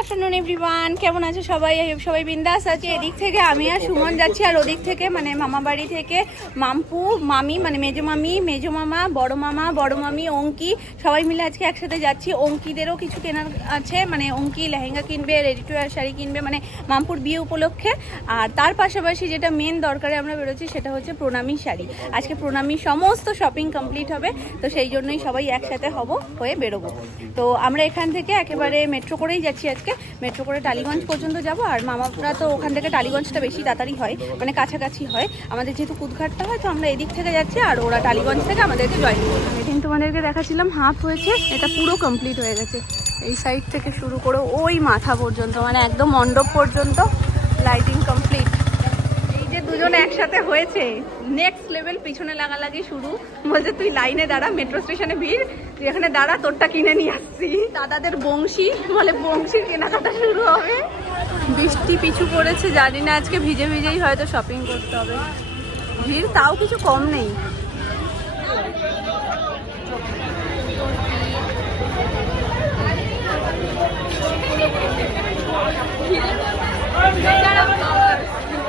Afternoon everyone, কেমন আছে সবাই? সবাই বিন্দাস আছে। এদিক থেকে আমি আর সুমন যাচ্ছি, আর ওদিক থেকে মানে মামা বাড়ি থেকে মামপু, মামি মানে মেজো মামি, মেজো মামা, বড় মামি, অঙ্কি সবাই মিলে আজকে একসাথে যাচ্ছি। অঙ্কিদেরও কিছু কেনার আছে, মানে অঙ্কি লেহেঙ্গা কিনবে, রেডি টু ওয়্যার শাড়ি কিনবে মানে মামপুর বিয়ে উপলক্ষে। আর তার পাশাপাশি যেটা মেন দরকারে আমরা বেরোচ্ছি সেটা হচ্ছে প্রণামী শাড়ি। আজকে প্রণামী সমস্ত শপিং কমপ্লিট হবে, তো সেই জন্যই সবাই একসাথে হয়ে বেরোবো। তো আমরা এখান থেকে একেবারে মেট্রো করেই যাচ্ছি আজকে। মেট্রো করে টালিগঞ্জ পর্যন্ত যাব। আর মামারা তো ওখান থেকে টালিগঞ্জটা বেশি তাড়াতাড়ি হয়, মানে কাছাকাছি হয়। আমাদের যেহেতু কুদঘাটটা হয়, তো আমরা এদিক থেকে যাচ্ছি, আর ওরা টালিগঞ্জ থেকে আমাদেরকে জয়েন করবে। এদিন তোমাদেরকে দেখাচ্ছিলাম হাফ হয়েছে, এটা পুরো কমপ্লিট হয়ে গেছে। এই সাইড থেকে শুরু করে ওই মাথা পর্যন্ত, মানে একদম মণ্ডপ পর্যন্ত লাইটিং কমপ্লিট। এই যে দুজন একসাথে হয়েছে, নেক্সট লেভেল। পিছনে লাগালাগি শুরু, বলছে তুই লাইনে দাঁড়া, মেট্রো স্টেশনে ভিড়, তুই এখানে দাঁড়া, তোরটা কিনে নিয়ে আসছি। দাদাদের বংশী বলে, বংশীর কেনাকাটা শুরু হবে। বৃষ্টি পিছু পড়েছে, জানি না আজকে ভিজে ভিজেই হয়তো শপিং করতে হবে। ভিড় তাও কিছু কম নেই।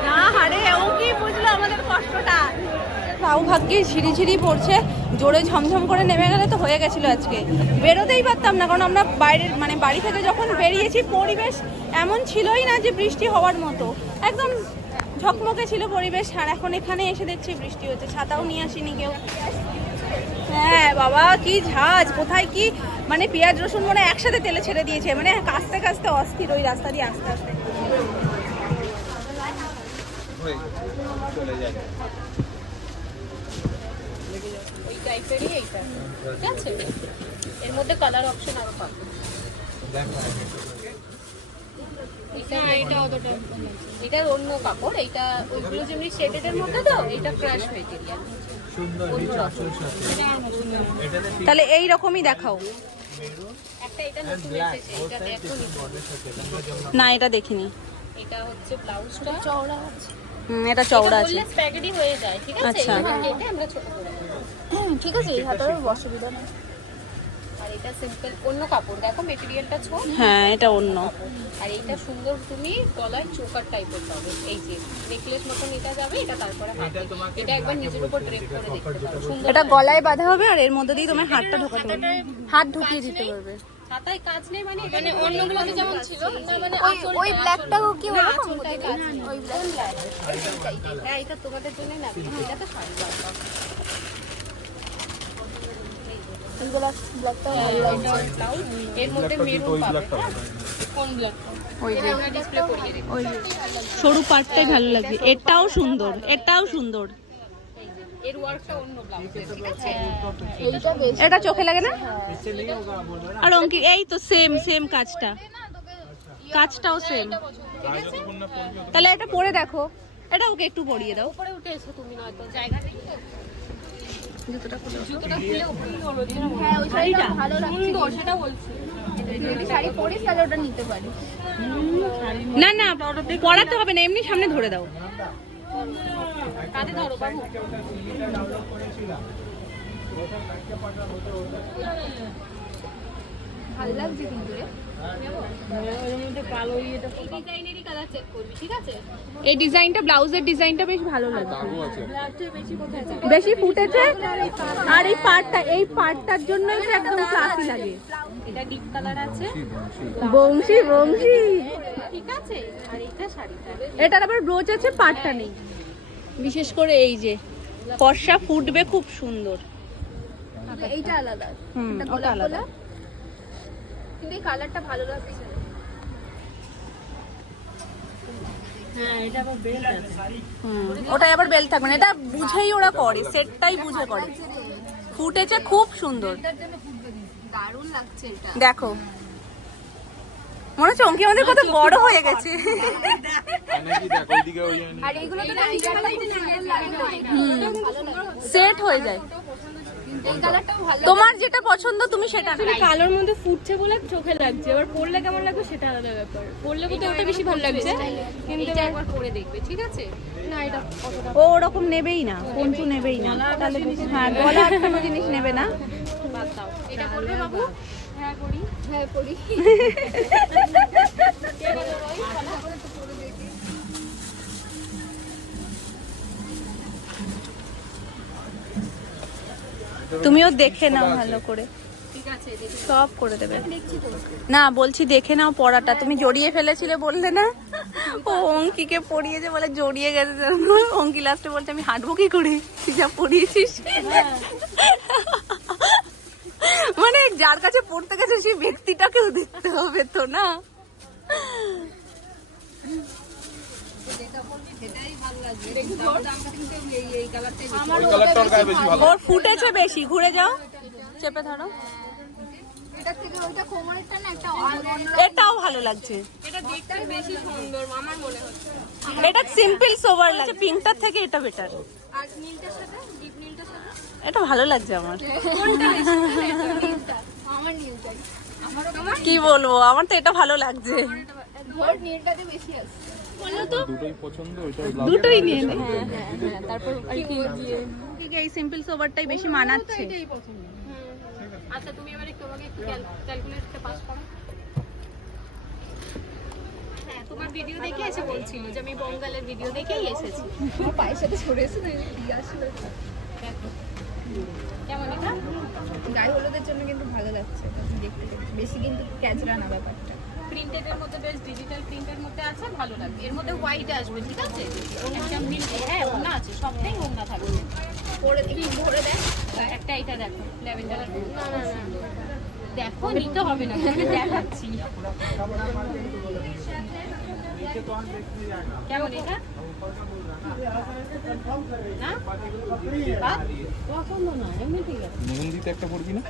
না হারে, ও কি বুঝলো আমাদের কষ্টটা। তাও ভাগ্যে ঝিরি পড়ছে, জোরে ঝমঝম করে নেমে গেলে তো হয়ে গেছিলো। আজকে বেরোতেই পারতাম না, কারণ আমরা বাইরের মানে বাড়ি থেকে যখন বেরিয়েছি পরিবেশ এমন ছিলই না যে বৃষ্টি হওয়ার মতো, একদম ঝকমকে ছিল পরিবেশ। আর এখন এখানে এসে দেখছি বৃষ্টি হচ্ছে, ছাতাও নিয়ে আসিনি কেউ। হ্যাঁ বাবা, কি ঝাঁজ, কোথায় কি মানে পেঁয়াজ রসুন মনে একসাথে তেলে ছেড়ে দিয়েছে, মানে কাস্তে কাস্তে অস্থির ওই রাস্তা দিয়ে আস্তে আস্তে। ওই টাইপেরই এইটা, ঠিক আছে? এর মধ্যে কালার অপশন আরো পাবো। এটার অন্য কাপড়, এইটা ওইগুলো যেমনি শেডের মধ্যে, তো এটা ক্রাশ মেটেরিয়াল। তাহলে এই রকমই দেখাও একটা। এটা নতুন এসেছে, এটা দেখো। না এটা দেখিনি। এটা হচ্ছে ব্লাউজটা চওড়া আছে। এটা চওড়া আছে, বললে স্প্যাগেটি হয়ে যায়, ঠিক আছে? আচ্ছা, কেটে আমরা ছোট করে দেব, ঠিক আছে? এই হাতার অসুবিধা নেই। আর এটা সিম্পল অন্য কাপড়, দেখো মেটেরিয়ালটা ছোট। হ্যাঁ, এটা অন্য। আর এইটা সুন্দর, তুমি গলায় চোকার টাইপের পাবে, এই যে নেকলেস মতন এটা যাবে, এটা তারপরে হাতে, এটা একবার নিজের উপর ড্রেপ করে দেখতে পারো, সুন্দর। এটা গলায় বাঁধা হবে, আর এর মধ্যে দিয়ে তোমার হাতটা ঢোকাতে হবে, হাত ঢুকিয়ে দিতে পারবে। হাতায় কাজ নেই মানে, মানে অন্যগুলোতে যেমন ছিল না, মানে ওই ব্ল্যাকটাও কি ওরকম চুলটায় কাজ নেই, ওই ব্ল্যাক। হ্যাঁ, এটা তোমাদের জন্য না, এটা তো শাড়ি ব্ল্যাকটা। এর মধ্যে মেরুন পাবে। কোন ব্ল্যাকটা? ওই যে আমরা ডিসপ্লে করিয়ে রেখেছি, ওই সরু পার্টটাই ভালো লাগবে। এটাও সুন্দর, এটাও সুন্দর। এর ওয়ার্কটা অন্য ব্লাউজে, ঠিক আছে? এইটা বেশ, এটা চোখে লাগে না? আর অঙ্কি এই তো সেম কাজটাও সেম। তাহলে এটা পরে দেখো, এটা ওকে একটু পরিয়ে দাও। উপরে উঠে এসো তুমি, নয়তো জায়গা নেই। জুতোটা খুলে উপরে ধরো। হ্যাঁ, ওই শাড়িটা ভালো লাগছে, সেটা বলছি। যদি শাড়ি পরিস তাহলে ওটা নিতে পারিস। না পরাতে হবে না, এমনি সামনে ধরে দাও। কাঁধে ধরো বাবু। ভালো লাগছে কিন্তু রে। এই ডিজাইনটা, ব্লাউজের ডিজাইনটা বেশ ভালো লাগছে, বেশি ফুটেছে। আর এই পার্টটার জন্যই তো একদম ক্লাসি লাগে। এটা ডিপ কালার আছে, বংশী, ঠিক আছে? আর এটা শাড়িটা, এটার আবার ব্রোচ আছে, পার্টটা নেই। বিশেষ করে এই যে ফর্সা ফুটবে, খুব সুন্দর। এইটা আলাদা, ওটা আলাদা, কিন্তু এই কালারটা ভালো লাগছে। হ্যাঁ, এটা আবার বেল্ট আছে। ওটা আবার বেল্ট থাকবে না, এটা বুঝেই ওরা করে, সেটটাই বুঝে করে। ফুটেছে খুব সুন্দর, দারুণ লাগছে এটা। দেখো, মনে হচ্ছে অঙ্কি আমাদের কত বড় হয়ে গেছে। আর এইগুলো তো সেট হয়ে যায়। তোমার যেটা পছন্দ তুমি সেটা নাও। কালোর মধ্যে ফুটছে বলে চোখে লাগছে, এবার পরলে কেমন লাগবে সেটা আলাদা ব্যাপার। পরলে বোধ হয় ওটা বেশি ভালো লাগছে, কিন্তু একবার পরে দেখবে, ঠিক আছে? না, এটা ও ওরকম নেবেই না, পঞ্চু নেবেই না। তাহলে হ্যাঁ, গলা আর কোনো জিনিস নেবে না। বাদ দাও, এটা পরবে বাবু? হ্যাঁ, পরি। তুমিও দেখে নাও ভালো করে, ঠিক আছে দেখি সব করে দেবে। দেখছি তো। না বলছি দেখে নাও পড়াটা, তুমি জড়িয়ে ফেলেছিলে বললে না, ও অঙ্কিকে পড়িয়েছে বলে জড়িয়ে গেছে, অঙ্কি লাস্টে বলছে আমি হাঁটবো কি করে, তুই যা পড়িয়েছিস। মানে যার কাছে পড়তে গেছে সেই ব্যক্তিটাকেও দেখতে হবে তো না। ওর ফুটেছে বেশি, ঘুরে যাও, চেপে ধরো। এটাও ভালো লাগছে, এটা দেখতে বেশি সুন্দর আমার মনে হচ্ছে। এটা সিম্পল সোবার লাগছে, পিঙ্কটার থেকে এটা বেটার। আর নীলটার সাথে ডিপ নীলটার সাথে এটা ভালো লাগছে আমার। কোনটা বেশি নীলটা? আমার নীলটাই। আমারও তোমার কি বলবো, আমার তো এটা ভালো লাগছে। ধর নীলটাতে বেশি আছে। বলো তো দুটোই পছন্দ, দুটোই নিয়ে নে। হ্যাঁ তারপর আর কি ঠিক এই সিম্পল সোবারটাই বেশি মানাচ্ছে। এটাই পছন্দ। আচ্ছা তুমি এবারে তোমাকে একটু ক্যালকুলেটরটা পাস করো। হ্যাঁ তোমার ভিডিও দেখে এসে বলছিল যে আমি বঙ্গালের ভিডিও দেখেই এসেছি। আমার পায়ের সাথে সরে এসে দিয়ে আসলে দেখো কেমন এটা গায়ে হলুদের জন্য কিন্তু ভালো লাগছে, এটা তুমি দেখতে পাচ্ছ। বেশি কিন্তু ক্যাচরা না ব্যাপারটা। প্রিন্টেডের মধ্যে বেশ ডিজিটাল প্রিন্টের মধ্যে আছে, ভালো লাগবে। এর মধ্যে হোয়াইট আসবে, ঠিক আছে? একটা প্রিন্ট, হ্যাঁ ওড়না আছে, সবটাই ওড়না থাকবে। পরে দেখি ভরে দেয়। একটা এটা দেখো ল্যাভেন্ডার, না না না দেখো নিতে হবে না, আমি দেখাচ্ছি। কেমন এটা না পছন্দ না, এমনি ঠিক আছে। মেহেন্দিতে একটা পড়বি না?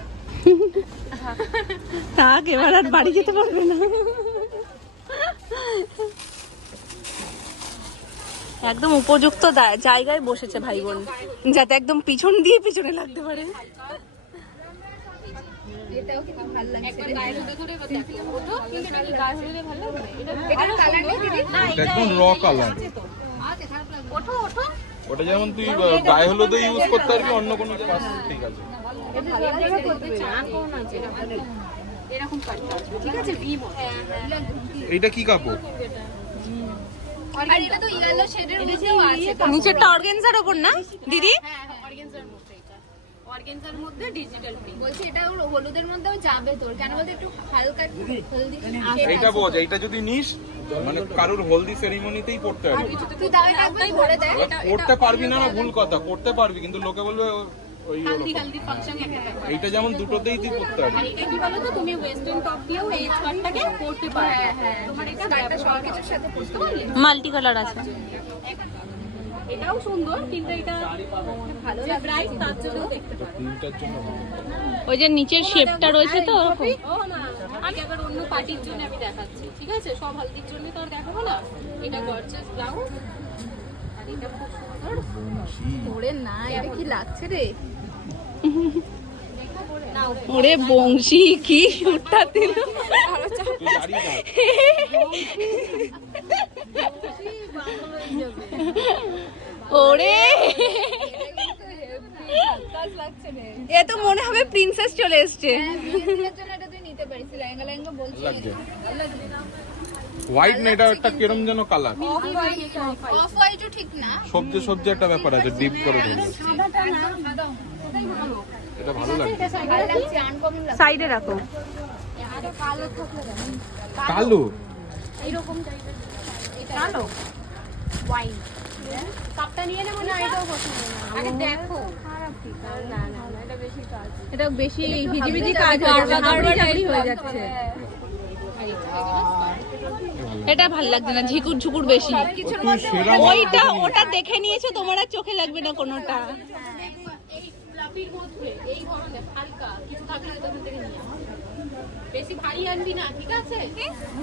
থাক, এবার আর বাড়ি যেতে পারবে না। একদম উপযুক্ত জায়গায় বসেছে ভাই বোন, যাতে একদম পিছন দিয়ে পিছনে লাগতে পারে। এটাও কিন্তু ভালো লাগছে। একবার গায়ে হলুদে ধরে এবার দেখো ওঠো, কিন্তু এটা কি গায়ে হলুদে ভালো লাগবে? এটার কালার নেই দিদি? না এটা একদম র কালার। আছে, খারাপ লাগবে। ওঠো ওঠো ওটা যেমন তুই গায়ে হলুদে ইউজ করতে পারবি, অন্য কোনো ঠিক আছে। এরকম কাটতে আসবে, ঠিক আছে? ভি মতো। এইটা কি কাপড়? আর এটা তো ইয়েলো শেডের মধ্যেও আছে। নিচেরটা অর্গানজার ওপর না দিদি? হ্যাঁ অর্গানজার মধ্যে, এটা অর্গানজার মধ্যে ডিজিটাল প্রিন্ট। বলছি এটা ওর হলুদের মধ্যেও যাবে তোর, কেন বলতে একটু হালকা হলদি এইটা বোঝ, এইটা যদি নিস মানে কারোর হলদি সেরিমনিতেই পড়তে পারবি। তুই তাও এটা একবার ভরে দেয়। এবার পড়তে পারবি না, না ভুল কথা, করতে পারবি কিন্তু লোকে বলবে ওই হালদি হালদি ফাংশন একটা ব্যাপার। এইটা যেমন দুটোতেই তুই পড়তে আর পারবি। এটা কি বলো তো, তুমি ওয়েস্টার্ন টপ দিয়েও এই স্কার্টটাকে পরতে পারবে। তোমার এটা একটা সবকিছুর সাথে বুঝতে পারলে? মাল্টি কালার আছে। এটাও সুন্দর, কিন্তু এটা ভালো ব্রাইট, তার জন্য দেখতে পারো। তিনটার জন্য ওই যে নিচের শেপটা রয়েছে তো। ও না, আমি আবার অন্য পার্টির জন্য আমি দেখাচ্ছি, ঠিক আছে? সব হলদির জন্য তো আর দেখাবো না। এটা গর্জিয়াস ব্লাউজ, আর এটা খুব সুন্দর। ওরে না, এটা কি লাগছে রে? নাও ওরে বংশী কি শুটটা দিল। তুই দাঁড়িয়ে থাক। ওরে কাজ লাগছে রে। এ তো মনে হবে প্রিন্সেস চলে এসছে। বিয়ের জন্য এটা তুই নিতে পারিস, লেহেঙ্গা লেহেঙ্গা বলছিস। লাগছে হোয়াইট না, এটা একটা কিরম যেন কালার, অফ হোয়াইটও ঠিক না। সবজি সবজি একটা ব্যাপার আছে, ডিপ করে দিলে এটা ভালো লাগবে। ভালো লাগছে, আনকমন লাগছে। সাইডে রাখো। আরে কালো থাকলে কেন? কালো এইরকম টাইপের কালো ওয়াইন কাপটা নিয়ে নেবো না? এটাও পছন্দ না, আগে দেখো। খারাপ ঠিক না না না, এটা বেশি কাজ। এটা বেশি হিজিবিজি কাজ হয়ে যাচ্ছে। এটা ভাল লাগছে না, ঝিকুর ঝুকুর বেশি। তুই সেরা ওইটা ওটা দেখে নিয়েছো, তোমার আর চোখে লাগবে না কোনোটা। এই ফ্লাফির মধ্যে এই ধরনের হালকা কিছু থাকলে তখন থেকে নিয়ে আয়। বেশি ভারী আনবি না, ঠিক আছে?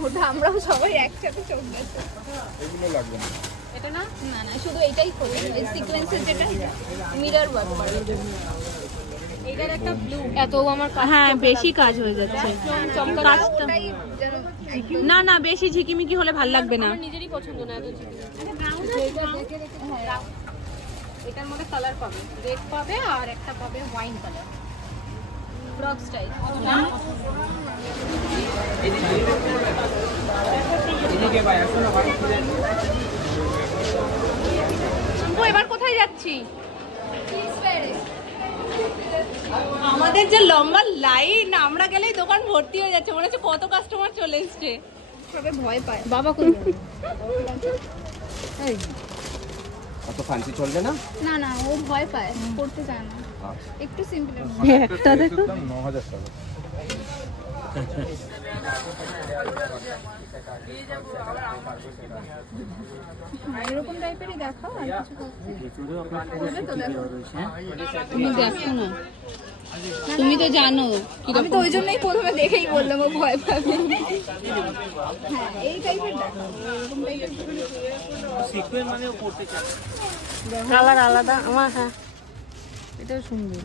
ওটা আমরাও সবাই একসাথে চোখ গেছে। এগুলো লাগবে না। এটা না না না, শুধু এটাই খোলে, এই সিকোয়েন্সের যেটা মিরর ওয়ার্ক করে। এটার একটা ব্লু, এত আমার হ্যাঁ বেশি কাজ হয়ে যাচ্ছে কাজটা। ওটাই যেন না না, বেশি ঝিকিমিকি হলে ভাল লাগবে না। আমার নিজেরই পছন্দ না এত চিকন। ব্রাউন আছে, ব্রাউন। এটার মধ্যে কালার পাবে, রেড পাবে আর একটা পাবে ওয়াইন কালার, ফ্রক স্টাইল। ও এবার কোথায় যাচ্ছি? আমাদের যে লম্বা লাইন, আমরা গেলেই দোকান ভর্তি হয়ে যাচ্ছে, মনে হচ্ছে কত কাস্টমার চলে এসছে। সবাই ভয় পায়। বাবা কই অত ফ্যান্সি চলবে না। না না, ও ভয় পায়, করতে চায় না, একটু সিম্পল। একটা দেখো, 9000 টাকা। এরকম টাইপেরই দেখাও আর কিছু করবে তো দেখো। তুমি দেখো না, তুমি তো জানো আমি তো ওই জন্যই প্রথমে দেখেই বললাম ও ভয় পাবে। হ্যাঁ এই টাইপের দেখাও, এরকম টাইপের। সিকোয়েন্স মানে ও পড়তে চায়। কালার আলাদা আমার। হ্যাঁ এটাও সুন্দর,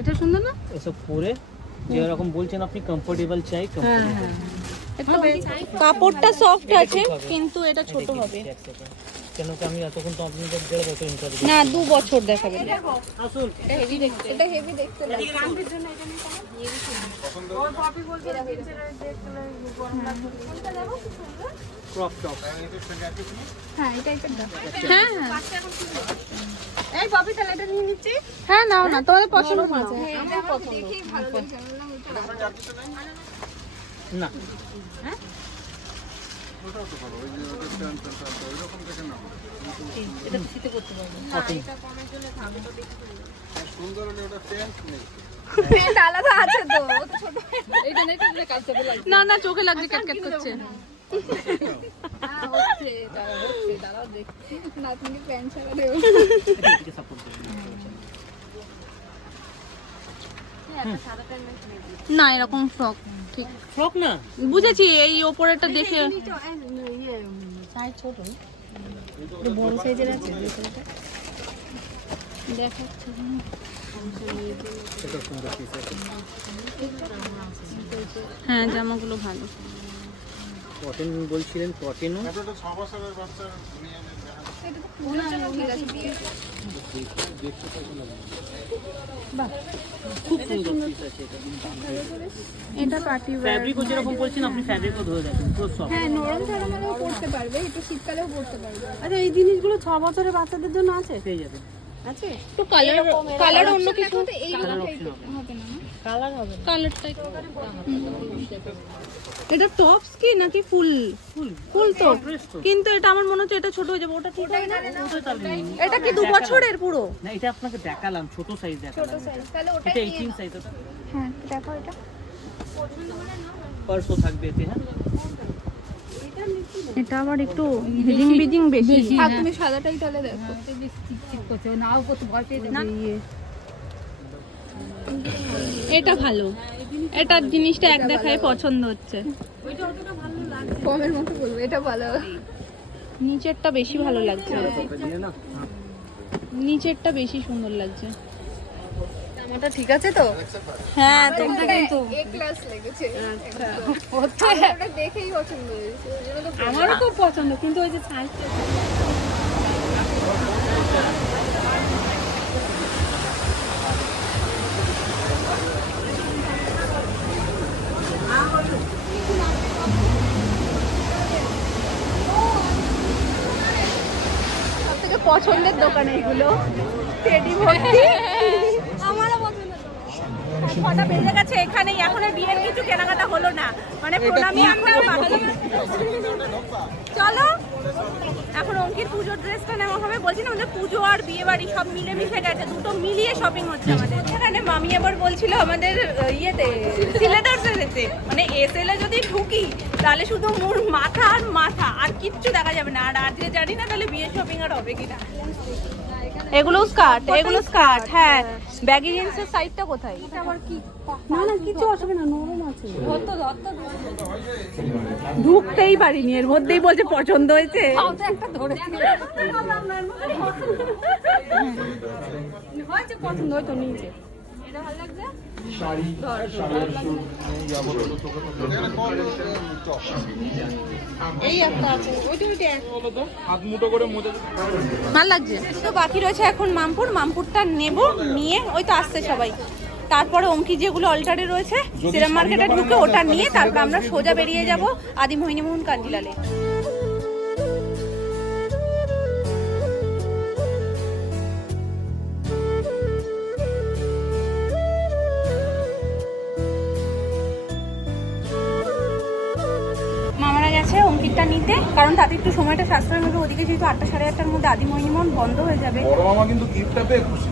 এটা সুন্দর না? এসব পরে যেরকম বলছেন আপনি কমফোর্টেবল চাই, হ্যাঁ কাপড়টা সফট আছে কিন্তু এটা ছোট হবে। কেন কি আমি এতক্ষণ তো আপনাদের 1.5 বছর ইন্টারভিউ। না 2 বছর দেখাবে। আসুন এটা হেভি দেখতে লাগে। Crop top. হ্যাঁ এই টাইপের দেখো। হ্যাঁ হ্যাঁ এই ববি তাহলে এটা নিয়ে নিচ্ছি। হ্যাঁ, নাও না, তোমাদের পছন্দ আছে। হ্যাঁ এটা আমার দেখেই ভালো লাগছে, আমার না ওটা না এটা শীতে করতে পারবো। প্যান্ট আলাদা আছে তো, ও তো ছোট। এইটা নেই তো কাজ করতে লাগবে। না না, চোখে লাগছে, ক্যাটক্যাট করছে। হ্যাঁ হচ্ছে, দাঁড়াও দেখছি। না তুমি প্যান্ট ছাড়া দেও। এদিকে সাপোর্ট করুন। না এরকম ফ্রক ঠিক ফ্রক না বুঝেছি, এই ওপরেরটা দেখে। সাইজ ছোট, বড় সাইজের আছে দেখাচ্ছি। এটা সুন্দর পিস আছে। হ্যাঁ জামাগুলো ভালো। কটন বলছিলেন, কটনও ঠিক আছে দিয়ে খুব সুন্দর পিস আছে। এটা পার্টি ফ্যাব্রিকও যেরকম বলছেন আপনি ফ্যাব্রিকও ধরে দেখুন, পুরো সফট। হ্যাঁ নরম ঠান্ডাও পড়তে পারবে, একটু শীতকালেও পড়তে পারবে। আচ্ছা এই জিনিসগুলো 6 বছরের বাচ্চাদের জন্য আছে? পেয়ে যাবেন। আছে একটু কালার অন্য কিছু। তো এইগুলো টাইপের হবে না? কালার হবে না। কালারটা এটা টপস কি নাকি ফুল? ফুল তো, কিন্তু এটা আমার মনে হচ্ছে এটা ছোট হয়ে যাবে। ওটা ঠিক হবে না? ওটা তাহলে নিন। এটা কি 2 বছরের পুরো? না এটা আপনাকে দেখালাম ছোট সাইজ দেখালাম। ছোট সাইজ, তাহলে ওটাই এটা নিয়ে 18 নাও। সাইজ আছে। হ্যাঁ দেখো এটা। পার্সও থাকবে এতে। হ্যাঁ এটা আবার একটু হিজিং বিজিং বেশি। আর তুমি সাদাটাই তাহলে দেখো। চিকচিক করছে, নাও কত ভয় পেয়ে যাবে। এটা ভালো, এটার জিনিসটা এক দেখায় পছন্দ হচ্ছে। কমের মতো বলবো, এটা ভালো। নিচেরটা বেশি ভালো লাগছে, নিচেরটা বেশি সুন্দর লাগছে। জামাটা ঠিক আছে তো? হ্যাঁ তোমরা কিন্তু এ ক্লাস লেগেছে। ওটা ওটা দেখেই পছন্দ হয়েছে, ওই জন্য তো আমারও খুব পছন্দ, কিন্তু ওই যে সাইজ সবথেকে পছন্দের দোকান এগুলো, টেডি ভর্তি। আমারও পছন্দের দোকান। 6টা বেজে গেছে, এখানে এখনো বিয়ের কিছু কেনাকাটা হলো না, মানে প্রণামী আনতে বাকি। চলো এখন অঙ্কির পুজোর ড্রেসটা নেওয়া হবে। বলছি না আমাদের পুজো আর বিয়ে বাড়ি সব মিলে মিশে গেছে, দুটো মিলিয়ে শপিং হচ্ছে আমাদের এখানে। মামি আবার বলছিল আমাদের ইয়েতে সিলেদার্সে যেতে, মানে এসএলে যদি ঢুকি তাহলে শুধু মোর মাথা আর মাথা, আর কিচ্ছু দেখা যাবে না। আর আজকে জানি না তাহলে বিয়ের শপিং আর হবে কিনা। এগুলো স্কার্ট, এগুলো স্কার্ট। হ্যাঁ ব্যাগি জিন্সের সাইডটা কোথায়? না না কিছু অসুবিধা, নরম আছে। ঢুকতেই পারিনি, এর মধ্যেই বলছে পছন্দ হয়েছে। হয়েছে পছন্দ, হয়তো নিয়েছে। এই একটা আছে, ওইটা হাত মুঠো করে মোজা। ভালো লাগছে। তো বাকি রয়েছে এখন মামপুরটা নেব, নিয়ে ওই তো আসছে সবাই। তারপরে অঙ্কি যেগুলো অল্টারে রয়েছে সিরাম মার্কেটে ঢুকে ওটা নিয়ে তারপর আমরা সোজা বেরিয়ে যাব আদি মোহিনীমোহন কাঞ্জিলালে। গেছে অঙ্কিতটা নিতে, কারণ তাতে একটু সময়টা সাশ্রয় হবে। ওদিকে যেহেতু 8টা সাড়ে 8টার মধ্যে আদিমহিমন বন্ধ হয়ে যাবে। বড় মামা কিন্তু গিফটটা পেয়ে খুশি।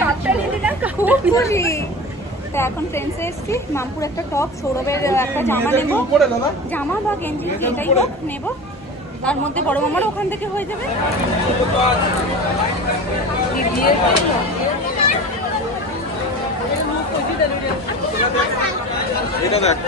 কাপটা নিতে না খুব খুশি। তো এখন ট্রেন্সে এসেছি, মামপুর একটা টপ, সৌরভের একটা জামা নেব, করে দাদা জামা বা গেঞ্জি যেটাই হোক নেবো। তার মধ্যে বড় মামার ওখান থেকে হয়ে যাবে। এটা দেখ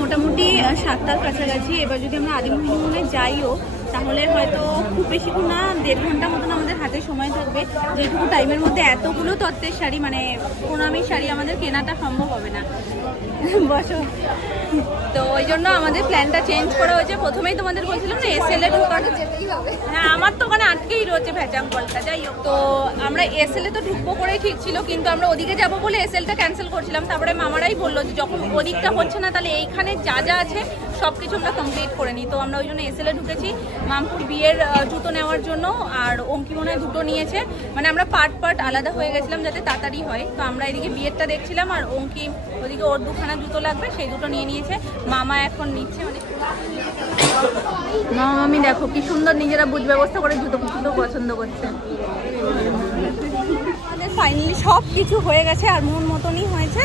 মোটামুটি 7টার কাছাকাছি। এবার যদি আমরা আদিমহিমনে যাইও তাহলে হয়তো খুব বেশিক্ষণ না, 1.5 ঘন্টা মতন আমাদের হাতে সময় থাকবে। যেটুকু টাইমের মধ্যে এতগুলো তত্ত্বের শাড়ি, মানে প্রণামী শাড়ি আমাদের কেনাটা সম্ভব হবে না। বসো। তো ওই জন্য আমাদের প্ল্যানটা চেঞ্জ করা হয়েছে। প্রথমেই তোমাদের বলছিলাম না এসএল এ ঢোকার যেতেই হবে। হ্যাঁ, আমার তো ওখানে আটকেই রয়েছে ভেজাম কলটা। যাই হোক, তো আমরা এসএল এ তো ঢুকবো করেই ঠিক ছিল, কিন্তু আমরা ওদিকে যাবো বলে এসএলটা ক্যান্সেল করছিলাম। তারপরে মামারাই বললো যে যখন ওদিকটা হচ্ছে না তাহলে এইখানে যা যা আছে সব কিছু আমরা কমপ্লিট করে নিই। তো আমরা ওই জন্য এসএল এ ঢুকেছি মামপুর বিয়ের জুতো নেওয়ার জন্য। আর অঙ্কি মনে হয় দুটো নিয়েছে, মানে আমরা পার্ট আলাদা হয়ে গেছিলাম যাতে তাড়াতাড়ি হয়। তো আমরা এদিকে বিয়েরটা দেখছিলাম আর অঙ্কি ওদিকে ওর দুখানা জুতো লাগবে, সেই দুটো নিয়ে নিয়েছে। মামা এখন নিচ্ছে, মানে মামা মামি দেখো কি সুন্দর নিজেরা বুঝ ব্যবস্থা করে জুতো পছন্দ করছে। আমাদের ফাইনালি সব কিছু হয়ে গেছে আর মন মতনই হয়েছে।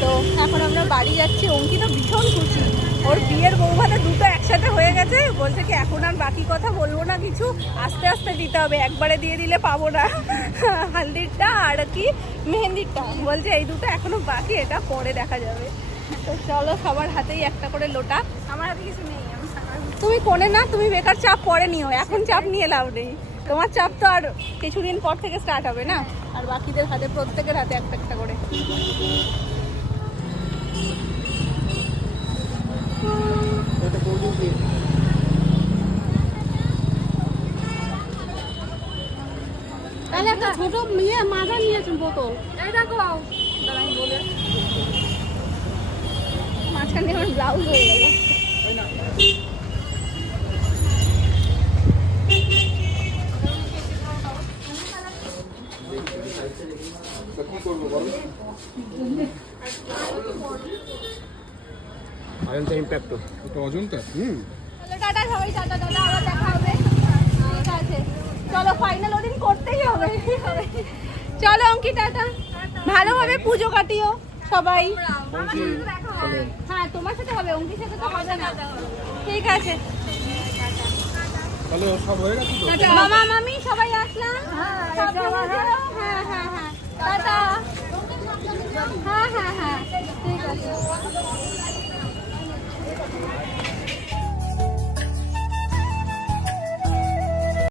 তো এখন আমরা বাড়ি যাচ্ছি। অঙ্কি তো ভীষণ খুশি, ওর বিয়ের বৌভাতে দুটো একসাথে হয়ে গেছে। বলছে কি এখন আর বাকি কথা বলবো না, কিছু আস্তে আস্তে দিতে হবে, একবারে দিয়ে দিলে পাবো না। হালদিরটা আর কি মেহেন্দিরটা, বলছে এই দুটো এখনো বাকি, এটা পরে দেখা যাবে। তো চলো, সবার হাতেই একটা করে লোটা। আমার হাতে কিছু নেই, তুমি কোনে না, তুমি বেকার চাপ পরে নিও, এখন চাপ নিয়ে লাভ নেই। তোমার চাপ তো আর কিছুদিন পর থেকে স্টার্ট হবে না। আর বাকিদের হাতে, প্রত্যেকের হাতে একটা একটা করে। তাহলে একটা ছোট মেয়ে মাজা নিয়েছেন বোতল, এই দেখো। দাঁড়াই বলে মাঝখানে আমার ব্লাউজ হয়ে গেল। কি করবো বলো? অজন্তা ইম্প্যাক্ট এটা অজন্তা। চলো টাটা সবাই, টাটা টাটা, আবার দেখা হবে। ঠিক আছে, চলো ফাইনাল ওদিন করতেই হবে। চলো অঙ্কি, টাটা, ভালোভাবে পুজো কাটিও সবাই। হ্যাঁ, তোমার সাথে হবে, অঙ্কির সাথে তো হবে না। ঠিক আছে, তাহলে সব হয়ে গেছে তো? মামা মামি সবাই আসলাম।